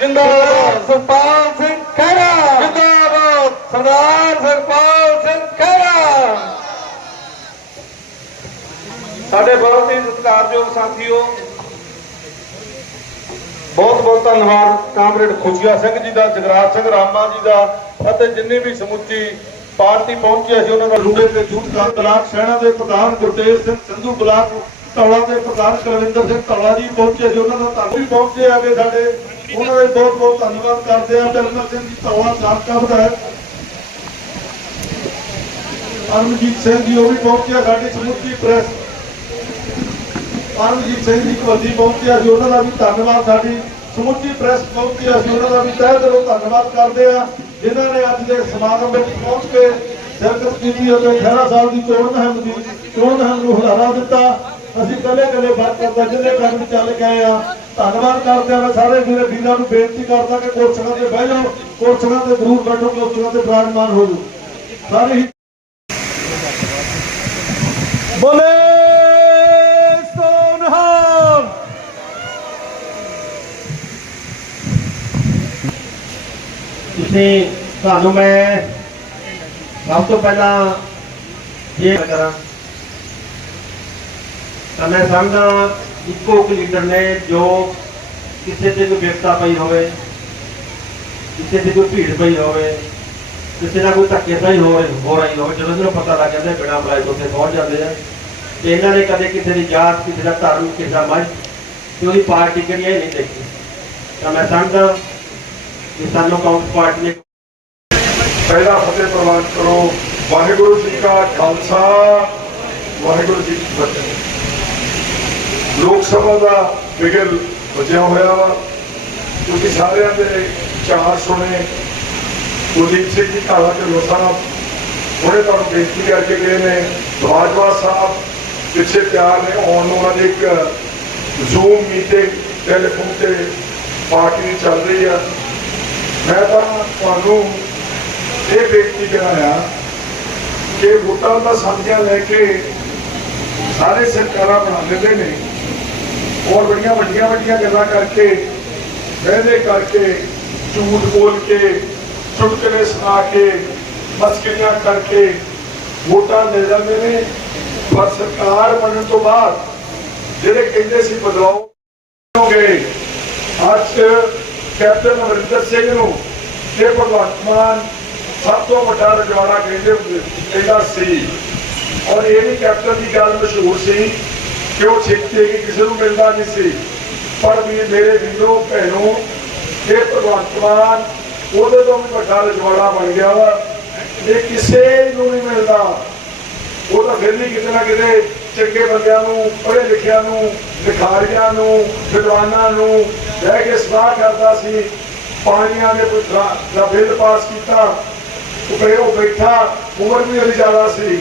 ਜਿੰਦਾਬਾਦ ਸੁਪਾਲ ਸਿੰਘ ਖਹਿਰਾ। ਜਿੰਦਾਬਾਦ ਸਰਦਾਰ ਸੁਪਾਲ ਸਿੰਘ ਖਹਿਰਾ। ਸਾਡੇ ਬਹੁਤ ਹੀ ਸਤਿਕਾਰਯੋਗ ਸਾਥੀਓ, ਬਹੁਤ ਬਹੁਤ ਧੰਨਵਾਦ ਕਾਮਰੇਡ ਖੁਸ਼ੀਆ ਸਿੰਘ ਜੀ ਦਾ, ਜਗਰਾਜ ਸਿੰਘ ਰਾਮਾ ਜੀ ਦਾ, ਅਤੇ ਜਿੰਨੀ ਵੀ ਸਮੁੱਚੀ ਪਾਰਟੀ ਪਹੁੰਚੀ ਸੀ ਉਹਨਾਂ ਦਾ ਰੂੜੇ ਤੇ ਜੂਟ ਦਾ ਬਲਾਕ ਸੈਣਾ ਦੇ ਪ੍ਰਧਾਨ ਗੁਰਦੇਵ ਸਿੰਘ, ਸੰਧੂ ਬਲਾਕ ਧੌਲਾ ਦੇ ਪ੍ਰਧਾਨ ਕੁਲਵਿੰਦਰ ਸਿੰਘ ਧੌਲਾ ਜੀ ਪਹੁੰਚੇ ਸੀ ਉਹਨਾਂ ਦਾ ਧੰਨਵਾਦ ਵੀ ਪਹੁੰਚੇ ਆਗੇ ਸਾਡੇ ਉਹਨਾਂ ਦਾ ਬਹੁਤ ਬਹੁਤ ਧੰਨਵਾਦ ਕਰਦੇ ਆ ਦਰਮਨ ਸਿੰਘ ਜੀ ਧੌਲਾ ਸਾਬਕਾ ਵਿਧਾਇਕ ਅਰਮਜੀਤ ਸਿੰਘ ਜੀ, ਉਹ ਵੀ ਪਹੁੰਚੇ ਸਾਡੀ ਸਮੁੱਚੀ ਪ੍ਰੈਸ। ਪਰਮਜੀਤ ਸਿੰਘ ਜੀ ਕਵੱਦੀ ਪਹੁੰਚਿਆ ਸੀ, ਉਹਨਾਂ ਦਾ ਵੀ ਧੰਨਵਾਦ। ਸਾਡੀ ਸਮੁੱਚੀ ਪ੍ਰੈਸ ਪਹੁੰਚਿਆ ਸੀ, ਉਹਨਾਂ ਦਾ ਵੀ ਤਹਿ ਦਿਲੋਂ ਧੰਨਵਾਦ ਕਰਦੇ ਆ ਜਿਨ੍ਹਾਂ ਨੇ ਅੱਜ ਦੇ ਸਮਾਗਮ ਵਿੱਚ ਪਹੁੰਚ ਕੇ ਸ਼ਿਰਕਤ ਕੀਤੀ ਅਤੇ ਖਹਿਰਾ ਸਾਹਿਬ ਦੀ ਚੋਣ ਮੁਹਿੰਮ ਦੀ ਚੋਣ ਮੁਹਿੰਮ ਨੂੰ ਹੁਲਾਰਾ ਦਿੱਤਾ। ਅਸੀਂ ਕੱਲੇ ਕੱਲੇ ਫ਼ਰਕ ਕਰਦਾ ਜਿੰਨੇ ਕੰਮ ਚੱਲ ਗਏ ਆ ਧੰਨਵਾਦ ਕਰਦੇ ਆ ਮੈਂ ਸਾਰੇ ਵੀਰੇ ਵੀਰਾਂ ਨੂੰ ਬੇਨਤੀ ਕਰਦਾ ਕਿ ਕੁਰਸੀਆਂ ਤੇ ਬਹਿ ਜਾਓ ਕੁਰਸੀਆਂ ਤੇ ਜ਼ਰੂਰ ਬੈਠੋ ਕੁਰਸੀਆਂ ਤੇ ਬਿਰਾਜਮਾਨ ਹੋ ਜਾਓ। ਸਾਰੇ ਬੋਲੇ ਸੋਨਹਾਲ। ਤੁਸੀਂ, ਤੁਹਾਨੂੰ ਮੈਂ ਸਭ ਤੋਂ ਪਹਿਲਾਂ ਇਹ ਕਰਾਂ ਤਾਂ ਮੈਂ ਸਮਝਦਾ ਇੱਕੋ ਇੱਕ ਲੀਡਰ ਨੇ ਜੋ ਕਿਸੇ ਤੇ ਕੋਈ ਵਿਅਕਤਾ ਪਈ ਹੋਵੇ, ਕਿਸੇ ਦੀ ਕੋਈ ਭੀੜ ਪਈ ਹੋਵੇ, ਕਿਸੇ ਦਾ ਕੋਈ ਧੱਕੇ ਸਹੀ ਹੋ ਰਹੇ ਹੋ ਰਹੀ ਹੋਵੇ, ਜਦੋਂ ਇਹਨੂੰ ਪਤਾ ਲੱਗ ਜਾਂਦਾ ਬਿਨਾਂ ਬੁਲਾਏ ਤੋਂ ਉੱਥੇ ਪਹੁੰਚ ਜਾਂਦੇ ਆ। ਤੇ ਇਹਨਾਂ ਨੇ ਕਦੇ ਕਿਸੇ ਦੀ ਜਾਤ, ਕਿਸੇ ਦਾ ਧਰਮ, ਕਿਸੇ ਦਾ ਮੱਝ ਤੇ ਉਹਦੀ ਪਾਰਟੀ ਕਿਹੜੀ ਹੈ ਇਹ ਨਹੀਂ ਦੇਖੀ। ਤਾਂ ਮੈਂ ਸਮਝਦਾ ਕਿ ਸਾਨੂੰ ਕਾਂਗਰਸ ਪਾਰਟੀ ਨੇ ਪਹਿਲਾ ਫਤਿਹ ਪ੍ਰਵਾਨ ਕਰੋ। ਵਾਹਿਗੁਰੂ ਜੀ ਕਾ ਖਾਲਸਾ, ਵਾਹਿਗੁਰੂ ਜੀ ਕੀ ਫਤਿਹ। ਲੋਕ ਸਭਾ ਦਾ ਬਿਗਲ ਵਜਿਆ ਹੋਇਆ ਵਾ। ਕਿਉਂਕਿ ਸਾਰਿਆਂ ਦੇ ਚਾਰ ਸੁਣੇ। ਕੁਲਦੀਪ ਸਿੰਘ ਜੀ ਕਾਲਾ ਢਿੱਲੋਂ ਸਾਹਿਬ ਉਹਨੇ ਤੁਹਾਨੂੰ ਬੇਨਤੀ ਕਰਕੇ ਗਏ ਨੇ। ਬਾਜਵਾ ਸਾਹਿਬ ਪਿੱਛੇ ਪਿਆਰ ਨੇ। ਆਉਣ ਨੂੰ ਉਹਨਾਂ ਦੀ ਇੱਕ ਜ਼ੂਮ ਮੀਟਿੰਗ ਟੈਲੀਫੋਨ ਤੇ ਪਾਰਟੀ ਚੱਲ ਰਹੀ ਆ। ਮੈਂ ਤਾਂ ਤੁਹਾਨੂੰ ਇਹ ਬੇਨਤੀ ਕਰਾਇਆ ਕਿ ਵੋਟਾਂ ਦਾ ਸੰਖਿਆ ਲੈ ਕੇ ਸਾਰੇ ਸਰਕਾਰਾਂ ਬਣਾ ਦਿੰਦੇ ਨੇ। ਔਰ ਬੜੀਆਂ ਵੱਡੀਆਂ ਵੱਡੀਆਂ ਗੱਲਾਂ ਕਰਕੇ ਵਹਿਦੇ ਕਰਕੇ, ਝੂਠ ਬੋਲ ਕੇ, ਚੁਟਕਲੇ ਸੁਣਾ ਕੇ ਮਸਕਰੀਆਂ ਕਰਕੇ ਵੋਟਾਂ ਲੈ ਜਾਂਦੇ ਨੇ। ਪਰ ਸਰਕਾਰ ਬਣਨ ਤੋਂ ਬਾਅਦ ਜਿਹੜੇ ਕਹਿੰਦੇ ਸੀ ਬਦਲਾਓ ਹੋ ਗਏ ਅੱਜ ਕੈਪਟਨ ਅਮਰਿੰਦਰ ਸਿੰਘ ਨੂੰ ਇਹ ਭਗਵੰਤ ਮਾਨ ਸਭ ਤੋਂ ਵੱਡਾ ਰਜਵਾੜਾ ਕਹਿੰਦੇ ਕਹਿੰਦਾ ਸੀ। ਔਰ ਇਹ ਵੀ ਕੈਪਟਨ ਦੀ ਗੱਲ ਮਸ਼ਹੂਰ ਸੀ ਕਿ ਉਹ ਛੇਤੀ ਕਿਸੇ ਨੂੰ ਮਿਲਦਾ ਨਹੀਂ ਸੀ। ਪਰ ਵੀ ਮੇਰੇ ਵੀਰੋ, ਭੈਣੋ, ਇਹ ਭਗਵੰਤ ਮਾਨ ਉਹਦੇ ਤੋਂ ਵੀ ਵੱਡਾ ਰਜਵਾੜਾ ਬਣ ਗਿਆ ਵਾ। ਇਹ ਕਿਸੇ ਨੂੰ ਨਹੀਂ ਮਿਲਦਾ। ਉਹ ਤਾਂ ਫਿਰ ਵੀ ਕਿਤੇ ਨਾ ਕਿਤੇ ਚੰਗੇ ਬੰਦਿਆਂ ਨੂੰ, ਪੜ੍ਹੇ ਲਿਖਿਆਂ ਨੂੰ, ਲਿਖਾਰੀਆਂ ਨੂੰ, ਵਿਦਵਾਨਾਂ ਨੂੰ ਲੈ ਕੇ ਸਲਾਹ ਕਰਦਾ ਸੀ। ਪਾਣੀਆਂ ਦੇ ਕੋਈ ਦਾ- ਬਿੱਲ ਪਾਸ ਕੀਤਾ। ਉਹ ਉਹ ਬੈਠਾ, ਉਮਰ ਵੀ ਉਹਦੀ ਜ਼ਿਆਦਾ ਸੀ।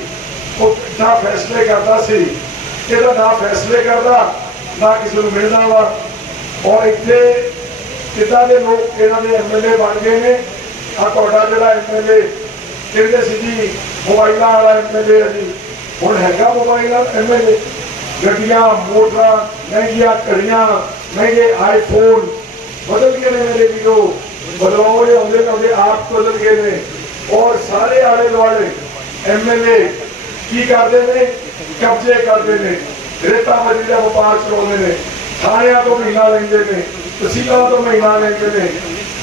ਉਹ ਬੈਠਾ ਫੈਸਲੇ ਕਰਦਾ ਸੀ। ਇਹਦਾ ਨਾ ਫੈਸਲੇ ਕਰਦਾ, ਨਾ ਕਿਸੇ ਨੂੰ ਮਿਲਦਾ ਵਾ। ਔਰ ਇੱਥੇ ਕਿੱਦਾਂ ਦੇ ਲੋਕ ਇਹਨਾਂ ਦੇ ਐਮਐਲਏ ਬਣ ਗਏ ਨੇ ਆ ਤੁਹਾਡਾ ਜਿਹੜਾ ਐਮਐਲਏ ਕਹਿੰਦੇ ਸੀ ਜੀ ਮੋਬਾਈਲਾਂ ਵਾਲਾ ਐਮਐਲਏ ਜੀ? ਹੁਣ ਹੈਗਾ ਮੋਬਾਈਲ ਐਮਐਲਏ ਗੱਡੀਆਂ, ਮੋਟਰਾਂ, ਮਹਿੰਗੀਆਂ ਘੜੀਆਂ, ਮਹਿੰਗੇ ਆਈਫੋਨ ਬਦਲ ਗਏ ਨੇ ਮੇਰੇ ਵੀਰੋ ਬਦਲਾਉਣੇ ਆਉਂਦੇ ਆਉਂਦੇ ਆਪ ਬਦਲ ਗਏ ਨੇ। ਔਰ ਸਾਰੇ ਆਲੇ ਦੁਆਲੇ ਐਮਐਲਏ ਕੀ ਕਰਦੇ ਨੇ? ਕਬਜ਼ੇ ਕਰਦੇ ਨੇ, ਰੇਤਾ ਮਜਰੀ ਦਾ ਵਪਾਰ ਚਲਾਉਂਦੇ ਨੇ, ਥਾਣਿਆਂ ਤੋਂ ਮਹੀਨਾ ਲੈਂਦੇ ਨੇ, ਤਹਿਸੀਲਾਂ ਤੋਂ ਮਹੀਨਾ ਲੈਂਦੇ ਨੇ,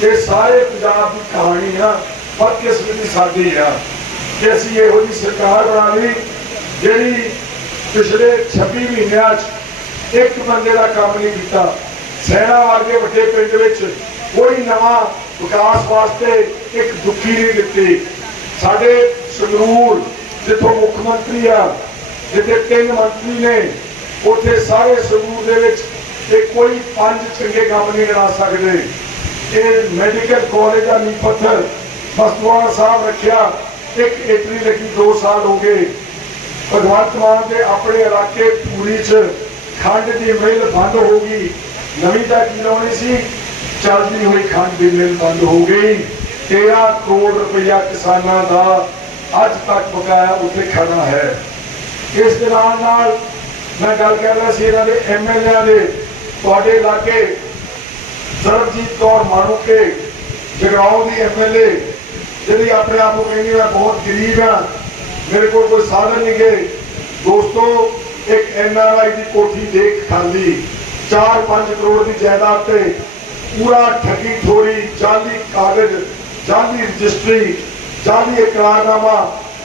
ਇਹ ਸਾਰੇ ਪੰਜਾਬ ਦੀ ਕਹਾਣੀ ਆ, ਪਰ ਕਿਸਮਤੀ ਸਾਡੀ ਆ ਕਿ ਅਸੀਂ ਇਹੋ ਜਿਹੀ ਸਰਕਾਰ ਬਣਾ ਲਈ ਜਿਹੜੀ ਪਿਛਲੇ 26 ਮਹੀਨਿਆਂ 'ਚ ਇੱਕ ਬੰਦੇ ਦਾ ਕੰਮ ਨਹੀਂ ਕੀਤਾ ਸੈਣਾ ਵਰਗੇ ਵੱਡੇ ਪਿੰਡ ਵਿੱਚ ਕੋਈ ਨਵਾਂ ਵਿਕਾਸ ਵਾਸਤੇ ਇੱਕ ਦੁੱਖੀ ਨਹੀਂ ਦਿੱਤੀ। ਸਾਡੇ ਸੰਗਰੂਰ, ਜਿੱਥੋਂ ਮੁੱਖ ਮੰਤਰੀ ਆ ਜਿੱਥੇ ਤਿੰਨ ਮੰਤਰੀ ਨੇ, ਉੱਥੇ ਸਾਰੇ ਸੰਗਰੂਰ ਦੇ ਵਿੱਚ ਇਹ ਕੋਈ ਪੰਜ ਚੰਗੇ ਕੰਮ ਨਹੀਂ ਕਰਾ ਸਕਦੇ। ਇਹ ਮੈਡੀਕਲ ਕਾਲਜ ਦਾ ਨੀਂਹ ਪੱਥਰ ਫਸਤਵਾਲ ਸਾਹਿਬ ਰੱਖਿਆ, ਇੱਕ ਏਟਰੀ ਲੱਗੀ 2 ਸਾਲ ਹੋ ਗਏ। ਭਗਵੰਤ ਮਾਨ ਦੇ ਆਪਣੇ ਇਲਾਕੇ ਪੂਰੀ ਚ ਖੰਡ ਦੀ ਮਿਲ ਬੰਦ ਹੋ ਗਈ। ਨਵੀਂ ਤਾਂ ਕੀ ਲਾਉਣੀ ਸੀ? ਚੱਲਦੀ ਹੋਈ ਖੰਡ ਦੀ ਮਿਲ ਬੰਦ ਹੋ ਗਈ। 13 ਕਰੋੜ ਰੁਪਇਆ ਕਿਸਾਨਾਂ ਦਾ ਅੱਜ ਤੱਕ ਬਕਾਇਆ ਉੱਥੇ ਖੜਾ ਹੈ। ਇਸ ਦੇ ਨਾਲ ਨਾਲ ਮੈਂ ਗੱਲ ਕਰ ਰਿਹਾ ਸੀ ਇਹਨਾਂ ਦੇ ਐਮਐਲਏ ਦੇ, ਤੁਹਾਡੇ ਇਲਾਕੇ ਸਰਬਜੀਤ ਕੌਰ ਮਾਣੂਕੇ, ਜਗਰਾਉਂ ਦੀ ਐਮਐਲਏ ਜਿਹੜੀ ਆਪਣੇ ਆਪ ਨੂੰ ਕਹਿੰਦੀ ਮੈਂ ਬਹੁਤ ਗਰੀਬ ਹਾਂ, ਮੇਰੇ ਕੋਲ ਕੋਈ ਸਾਧਨ ਨਹੀਂ ਗਏ। ਦੋਸਤੋ, ਇੱਕ ਐਨਆਰਆਈ ਦੀ ਕੋਠੀ ਦੇਖ ਖਾਲੀ 4-5 ਕਰੋੜ ਦੀ ਜਾਇਦਾਦ ਤੇ ਪੂਰਾ ਠੱਗੀ ਠੋਰੀ, ਜਾਲੀ ਕਾਗਜ਼, ਜਾਲੀ ਰਜਿਸਟਰੀ, ਜਾਲੀ ਇਕਰਾਰਨਾਮਾ,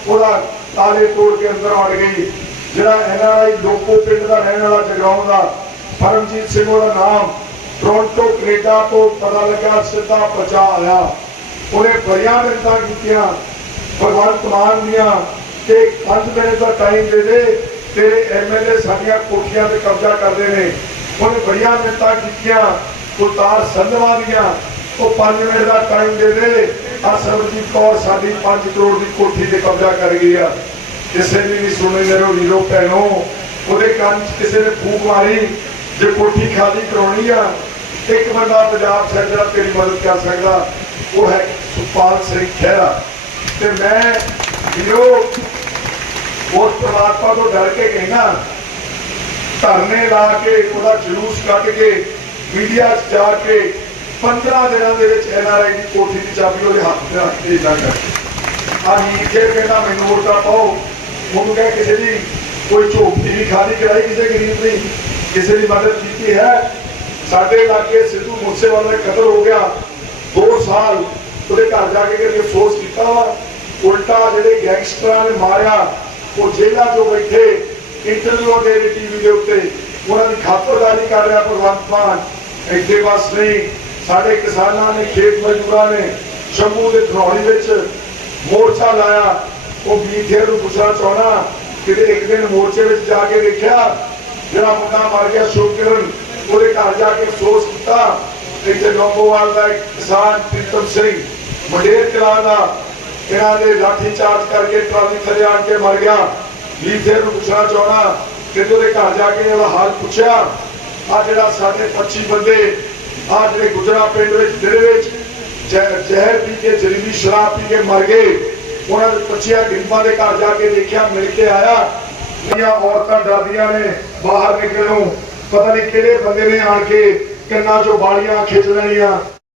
ਉਹਦਾ ਤਾਲੇ ਤੋੜ ਕੇ ਅੰਦਰ ਵੜ ਗਈ। ਜਿਹੜਾ ਐਨਆਰਆਈ ਲੋਕੋ ਪਿੰਡ ਦਾ ਰਹਿਣ ਵਾਲਾ ਜਗਰਾਉਂ ਦਾ, ਪਰਮਜੀਤ ਸਿੰਘ ਉਹਦਾ ਨਾਮ ਟੋਰਾਂਟੋ, ਕੈਨੇਡਾ ਤੋਂ ਪਤਾ ਲੱਗਾ, ਸਿੱਧਾ ਪਹੁੰਚਾ ਆਇਆ। ਉਹਨੇ ਬੜੀਆਂ ਮਿੰਤਾਂ ਕੀਤੀਆਂ। ਭਗਵੰਤ ਮਾਨ ਦੀਆਂ ਕਿ 5 ਮਿੰਟ ਦਾ ਟਾਈਮ ਦੇ ਦੇ, ਤੇਰੇ ਐਮਐਲਏ ਸਾਡੀਆਂ ਕੋਠੀਆਂ ਤੇ ਕਬਜ਼ਾ ਕਰਦੇ ਨੇ। ਉਹਨੇ ਬੜੀਆਂ ਮਿੰਤਾਂ ਕੀਤੀਆਂ। ਕੁਲਤਾਰ ਸੰਧਵਾ ਦੀਆਂ ਉਹ 5 ਮਿੰਟ ਦਾ ਟਾਈਮ ਦੇ ਦੇ। ਆ ਸਰਬਜੀਤ ਕੌਰ ਸਾਡੀ 5 ਕਰੋੜ ਦੀ ਕੋਠੀ ਤੇ ਕਬਜ਼ਾ ਕਰ ਗਈ ਆ। ਕਿਸੇ ਨੇ ਵੀ ਸੁਣੇ ਮੇਰੇ ਵੀਰੋ ਭੈਣੋ। ਉਹਦੇ ਕੰਨ 'ਚ ਕਿਸੇ ਨੇ ਫੂਕ ਮਾਰੀ। ਜੇ ਕੋਠੀ ਖਾਲੀ ਕਰਾਉਣੀ ਆ, ਇੱਕ ਬੰਦਾ ਪੰਜਾਬ ਸੈਂਟਰ ਤੇਰੀ ਮਦਦ ਕਰ ਸਕਦਾ। ਉਹ ਹੈ ਸੁਪਾਲ ਸਿੰਘ ਖਹਿਰਾ। ਤੇ ਮੈਂ, ਵੀਰੋ, ਉਸ ਪਰਮਾਤਮਾ ਤੋਂ ਡਰ ਕੇ ਕਹਿਣਾ ਧਰਨੇ ਲਾ ਕੇ, ਉਹਦਾ ਜਲੂਸ ਕੱਢ ਕੇ ਮੀਡੀਆ 'ਚ ਜਾ ਕੇ 15 ਦਿਨਾਂ ਦੇ ਵਿੱਚ ਐਨਆਰਆਈ ਦੀ ਕੋਠੀ ਦੀ ਚਾਬੀ ਉਹਦੇ ਹੱਥ 'ਚ ਰੱਖ ਕੇ ਜਾ ਕਰ। ਆ ਨੀਰ ਕੇ ਕਹਿੰਦਾ ਮੈਨੂੰ ਵੋਟਾਂ ਪਾਓ। ਉਹਨੂੰ ਕਹੇ ਕਿਸੇ ਦੀ ਕੋਈ ਝੋਪੜੀ ਨਹੀਂ ਖਾਲੀ ਕਰਾਈ ਕਿਸੇ ਗਰੀਬ ਦੀ। ਕਿਸੇ ਦੀ ਮਦਦ ਕੀਤੀ ਹੈ। ਸਾਡੇ ਇਲਾਕੇ ਸਿੱਧੂ ਮੂਸੇਵਾਲਾ ਦਾ ਕਤਲ ਹੋ ਗਿਆ। 2 ਸਾਲ ਉਹਦੇ ਘਰ ਜਾ ਕੇ ਕਦੇ ਅਫਸੋਸ ਕੀਤਾ ਵਾ। ਉਲਟਾ ਜਿਹੜੇ ਗੈਂਗਸਟਰਾਂ ਨੇ ਮਾਰਿਆ, ਉਹ ਜੇਲ੍ਹਾਂ 'ਚੋਂ ਬੈਠੇ ਇੰਟਰਵਿਊ ਦੇ ਟੀਵੀ ਦੇ ਉੱਤੇ। ਉਹਨਾਂ ਦੀ ਖਾਤਰਦਾਰੀ ਕਰ ਰਿਹਾ ਭਗਵੰਤ ਮਾਨ। ਇੱਥੇ ਬਸ ਨਹੀਂ। ਸਾਡੇ ਕਿਸਾਨਾਂ ਨੇ, ਖੇਤ ਮਜ਼ਦੂਰਾਂ ਨੇ ਸ਼ੰਭੂ ਦੇ ਧਨੌਲੀ ਵਿੱਚ ਮੋਰਚਾ ਲਾਇਆ। ਉਹ ਮੀਠੇ ਨੂੰ ਪੁੱਛਣਾ ਚਾਹਣਾ ਕਿ ਇੱਕ ਦਿਨ ਮੋਰਚੇ ਵਿੱਚ ਜਾ ਕੇ ਦੇਖਿਆ, ਜਿਹੜਾ ਮੁੰਡਾ ਮਰ ਗਿਆ ਸ਼ੁਭਕਰਨ ਉਹਦੇ ਘਰ ਜਾ ਕੇ ਅਫਸੋਸ ਕੀਤਾ। ਇੱਥੇ ਲੋਕੋਵਾਲ ਦਾ ਇੱਕ ਕਿਸਾਨ ਪ੍ਰੀਤਮ ਸਿੰਘ, ਮੰਡੇਰ ਕਲਾਂ ਦਾ, ਇਹਨਾਂ ਦੇ ਲਾਠੀ ਚਾਰਜ ਕਰਕੇ ਟਰਾਲੀ ਥੱਲੇ ਆਣ ਕੇ ਮਰ ਗਿਆ। ਮੀਠੇ ਨੂੰ ਪੁੱਛਣਾ ਚਾਹਣਾ ਕਿ ਉਹਦੇ ਘਰ ਜਾ ਕੇ ਇਹਦਾ ਹਾਲ ਪੁੱਛਿਆ ਆ ਜਿਹੜਾ ਸਾਡੇ 25 ਬੰਦੇ ਆ ਜਿਹੜੇ ਗੁਜਰਾ ਪਿੰਡ ਵਿੱਚ ਦਿਲ ਵਿੱਚ ਜ਼ਹਿਰ ਪੀ ਕੇ ਜ਼ਹਿਰੀਲੀ ਸ਼ਰਾਬ ਪੀ ਕੇ ਮਰ ਗਏ ਉਹਨਾਂ ਦੇ ਬੱਚਿਆਂ ਗਰੀਬਾਂ ਦੇ ਘਰ ਜਾ ਕੇ ਦੇਖਿਆ ਮਿਲ ਕੇ ਆਇਆ ਇਹ ਔਰਤਾਂ ਡਰਦੀਆਂ ਨੇ ਬਾਹਰ ਨਿਕਲਣ ਪਤਾ ਨਹੀਂ ਕਿਹੜੇ ਬੰਦੇ ਨੇ ਆਣ ਕੇ ਕੰਨਾਂ 'ਚੋਂ ਬਾਲੀਆਂ ਖਿੱਚ ਲੈਣੀਆਂ